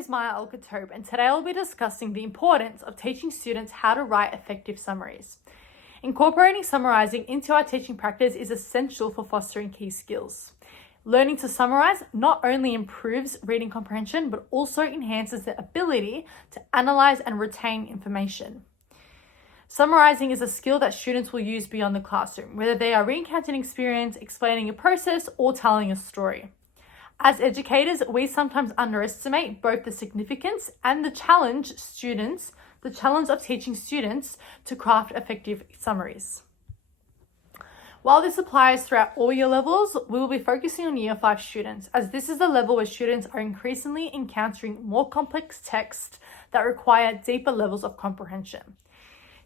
is Maya Alkatobe, and today I'll be discussing the importance of teaching students how to write effective summaries. Incorporating summarizing into our teaching practice is essential for fostering key skills. Learning to summarize not only improves reading comprehension, but also enhances the ability to analyze and retain information. Summarizing is a skill that students will use beyond the classroom, whether they are recounting experience, explaining a process, or telling a story. As educators, we sometimes underestimate both the significance and the challenge of teaching students to craft effective summaries. While this applies throughout all year levels, we will be focusing on Year 5 students, as this is the level where students are increasingly encountering more complex texts that require deeper levels of comprehension.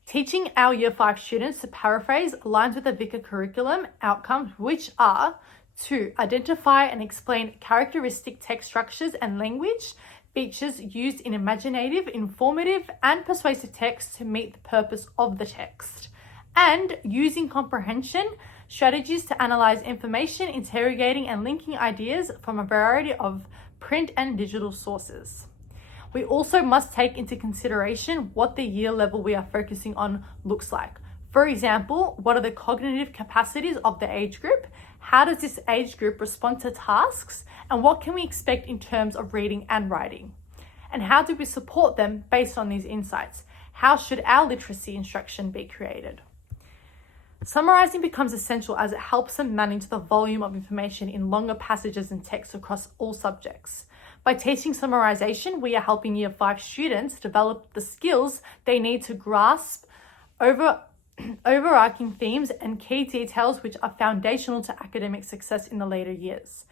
Teaching our Year 5 students to paraphrase aligns with the Vicar curriculum outcomes, which are to identify and explain characteristic text structures and language features used in imaginative, informative, and persuasive text to meet the purpose of the text, and using comprehension strategies to analyze information, interrogating and linking ideas from a variety of print and digital sources. We also must take into consideration what the year level we are focusing on looks like. For example, what are the cognitive capacities of the age group? How does this age group respond to tasks? And what can we expect in terms of reading and writing? And how do we support them based on these insights? How should our literacy instruction be created? Summarizing becomes essential as it helps them manage the volume of information in longer passages and texts across all subjects. By teaching summarization, we are helping Year 5 students develop the skills they need to grasp overarching themes and key details which are foundational to academic success in the later years.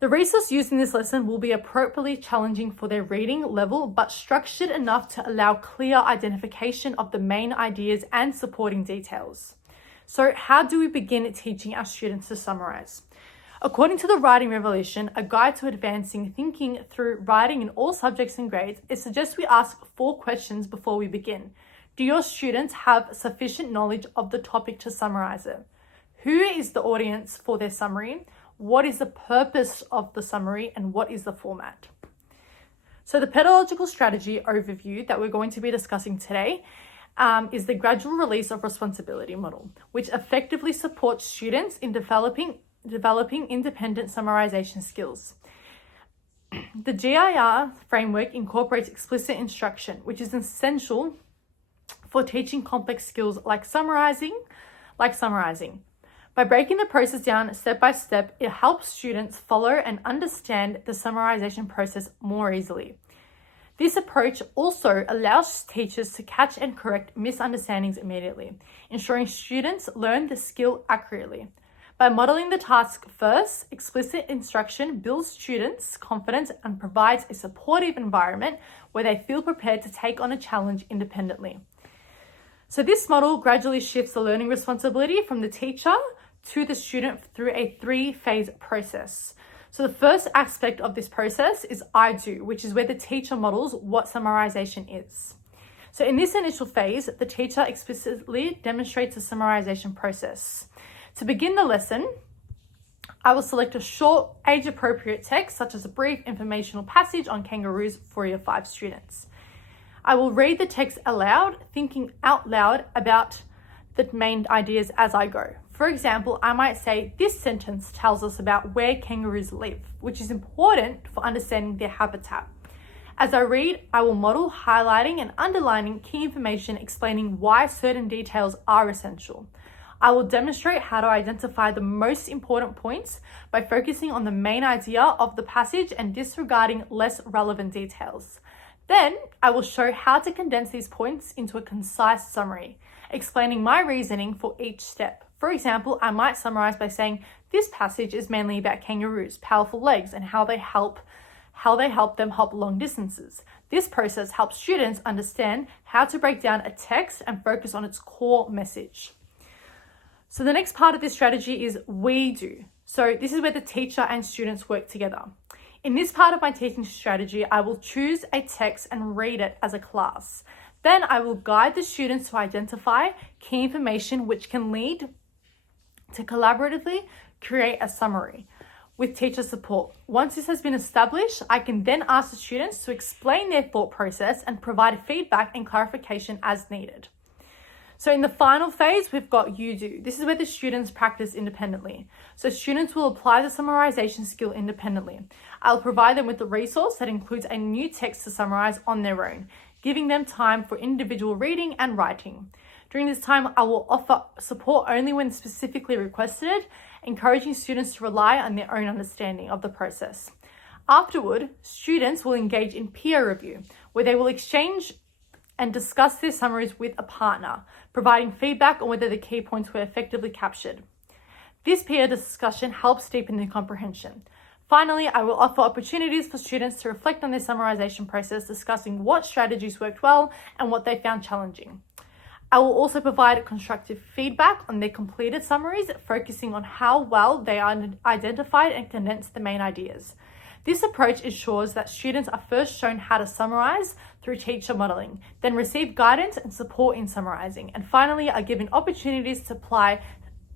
The resource used in this lesson will be appropriately challenging for their reading level, but structured enough to allow clear identification of the main ideas and supporting details. So how do we begin teaching our students to summarize? According to the Writing Revolution, a guide to advancing thinking through writing in all subjects and grades, it suggests we ask 4 questions before we begin. Do your students have sufficient knowledge of the topic to summarize it? Who is the audience for their summary? What is the purpose of the summary, and what is the format? So the pedagogical strategy overview that we're going to be discussing today is the gradual release of responsibility model, which effectively supports students in developing independent summarization skills. The GIR framework incorporates explicit instruction, which is essential for teaching complex skills like summarizing. By breaking the process down step by step, it helps students follow and understand the summarization process more easily. This approach also allows teachers to catch and correct misunderstandings immediately, ensuring students learn the skill accurately. By modeling the task first, explicit instruction builds students' confidence and provides a supportive environment where they feel prepared to take on a challenge independently. So this model gradually shifts the learning responsibility from the teacher to the student through a 3-phase process. So the first aspect of this process is I do, which is where the teacher models what summarization is. So in this initial phase, the teacher explicitly demonstrates the summarization process. To begin the lesson, I will select a short, age-appropriate text, such as a brief informational passage on kangaroos for Year 5 students. I will read the text aloud, thinking out loud about the main ideas as I go. For example, I might say, this sentence tells us about where kangaroos live, which is important for understanding their habitat. As I read, I will model highlighting and underlining key information explaining why certain details are essential. I will demonstrate how to identify the most important points by focusing on the main idea of the passage and disregarding less relevant details. Then I will show how to condense these points into a concise summary, explaining my reasoning for each step. For example, I might summarize by saying, this passage is mainly about kangaroos' powerful legs and how they help them hop long distances. This process helps students understand how to break down a text and focus on its core message. So the next part of this strategy is we do. So this is where the teacher and students work together. In this part of my teaching strategy, I will choose a text and read it as a class. Then I will guide the students to identify key information which can lead to collaboratively create a summary. with teacher support. Once this has been established, I can then ask the students to explain their thought process and provide feedback and clarification as needed. So in the final phase, we've got you do. This is where the students practice independently. So students will apply the summarization skill independently. I'll provide them with a resource that includes a new text to summarize on their own, giving them time for individual reading and writing. During this time, I will offer support only when specifically requested, encouraging students to rely on their own understanding of the process. Afterward, students will engage in peer review, where they will exchange and discuss their summaries with a partner, providing feedback on whether the key points were effectively captured. This peer discussion helps deepen their comprehension. Finally, I will offer opportunities for students to reflect on their summarization process, discussing what strategies worked well and what they found challenging. I will also provide constructive feedback on their completed summaries, focusing on how well they identified and condensed the main ideas. This approach ensures that students are first shown how to summarize through teacher modeling, then receive guidance and support in summarizing, and finally are given opportunities to apply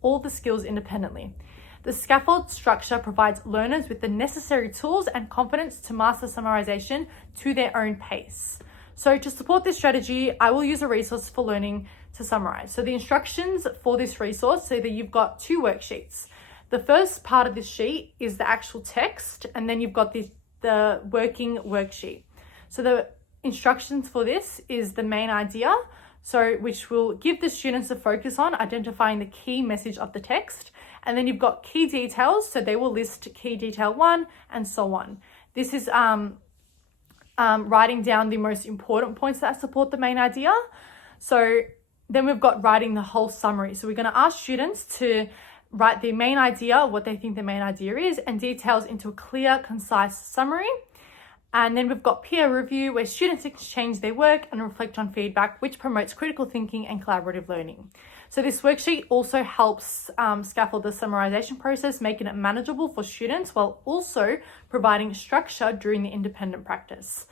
all the skills independently. The scaffold structure provides learners with the necessary tools and confidence to master summarization to their own pace. So to support this strategy, I will use a resource for learning to summarize. So the instructions for this resource, so that you've got 2 worksheets. The first part of this sheet is the actual text, and then you've got the working worksheet. So the instructions for this is the main idea, so which will give the students a focus on identifying the key message of the text. And then you've got key details, so they will list key detail 1 and so on. This is writing down the most important points that support the main idea. So then we've got writing the whole summary. So we're going to ask students to write the main idea, what they think the main idea is, and details into a clear, concise summary. And then we've got peer review, where students exchange their work and reflect on feedback, which promotes critical thinking and collaborative learning. So this worksheet also helps scaffold the summarization process, making it manageable for students while also providing structure during the independent practice.